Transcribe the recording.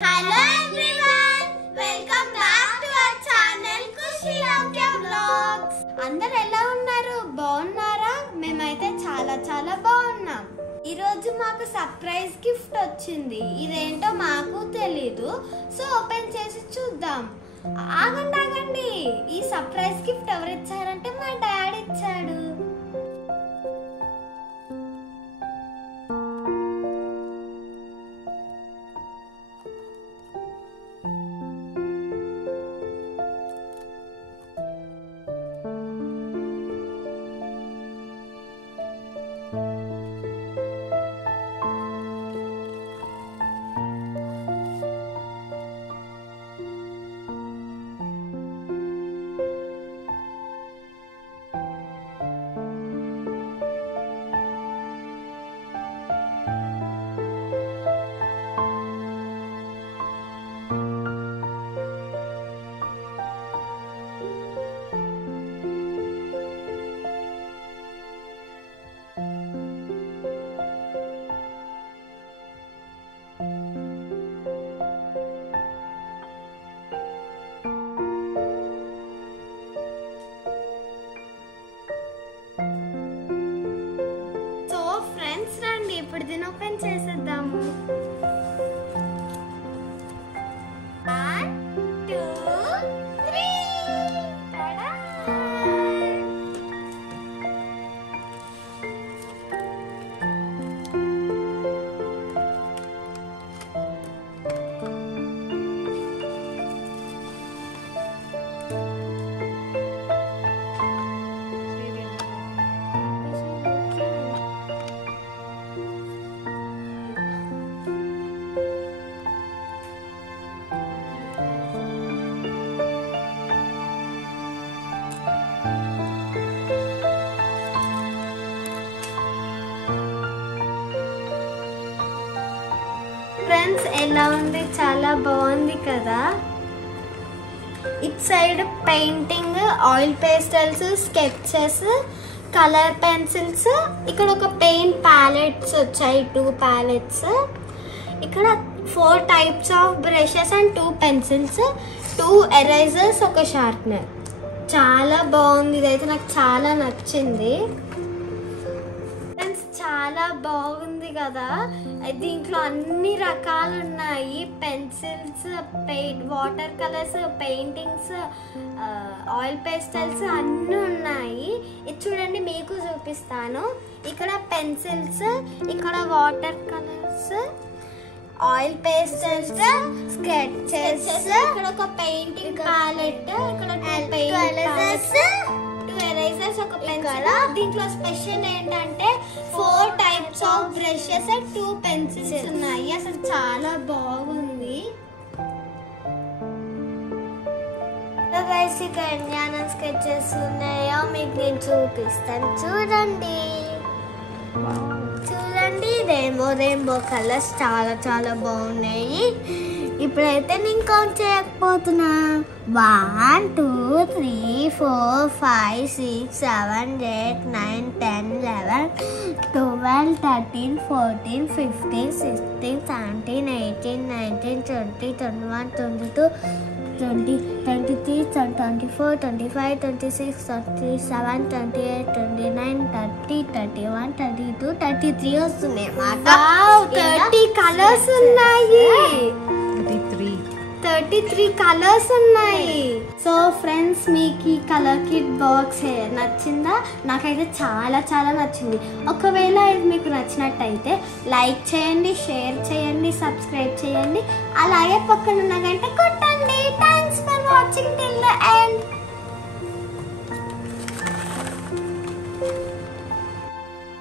Hello everyone, welcome back to our channel Kushi Lamkya Vlogs. అందరూ ఎలా ఉన్నారు? బాగున్నారా? మేమైతే చాలా బాగున్నాం. ఈ రోజు మాకు సర్ప్రైజ్ గిఫ్ట్ వచ్చింది. ఇదేంటో మాకు తెలీదు. సో ఓపెన్ చేసి చూద్దాం. ఆగండి. ఈ సర్ప్రైజ్ గిఫ్ట్ ఎవరు ఇచ్చారంటే మా డాడీ ఇచ్చాడు. ఇప్పుడు దీన్ని ఓపెన్ చేసేద్దాము. 1 2 3 తడా! ఫ్రెండ్స్, ఎలా ఉంది? చాలా బాగుంది కదా. It side painting, oil pastels, sketches, colour pencils, ఇక్కడ ఒక పెయింట్ ప్యాలెట్స్ వచ్చాయి, 2 ప్యాలెట్స్. ఇక్కడ 4 types of brushes and 2 pencils, 2 erasers, ఒక షార్ప్నర్. చాలా బాగుంది. ఇదైతే నాకు చాలా నచ్చింది. చాలా బాగుంది కదా. దీంట్లో అన్ని రకాలు ఉన్నాయి. Pencils, water colours, paintings, oil pastels అన్నీ ఉన్నాయి. ఇది చూడండి, మీకు చూపిస్తాను. ఇక్కడ పెన్సిల్స్, ఇక్కడ water colours, oil pastels, sketches, ఇక్కడ ఒక పెయింటింగ్ ప్యాలెట్, ఇక్కడ 2 ఎరేజర్స్, ఒక పెన్సిల్. దీంట్లో స్పెషల్ ఏంటంటే 4 types of brushes and 2 pencils ఉన్నాయి. అసలు చాలా బాగుంది. ఇక్కడ ఇండియన్ స్కెచెస్ ఉన్నాయో మీకు నేను చూపిస్తాను. చూడండి రెయిన్బో కలర్స్ చాలా బాగున్నాయి. ఇప్పుడైతే నేను కౌంట్ చేయకపోతున్నా. 1 2 3 4 5 6 7 8 9 10 11 12 13 14 15 16 17 18 19 20 21 22 20 23 24 25 26 27 28 29 30 31 32 33 వస్తున్నాయి అన్నమాట. 30 కలర్స్ ఉన్నాయి. 33 కలర్స్ ఉన్నాయి. సో ఫ్రెండ్స్, మీకు ఈ కలర్ కిట్ బాక్స్ నచ్చిందా? నాకైతే చాలా నచ్చింది. ఒకవేళ ఇది మీకు నచ్చినట్టయితే లైక్ చేయండి, షేర్ చేయండి, సబ్స్క్రైబ్ చేయండి. అలాగే పక్కన ఉన్న గంట కొట్టండి.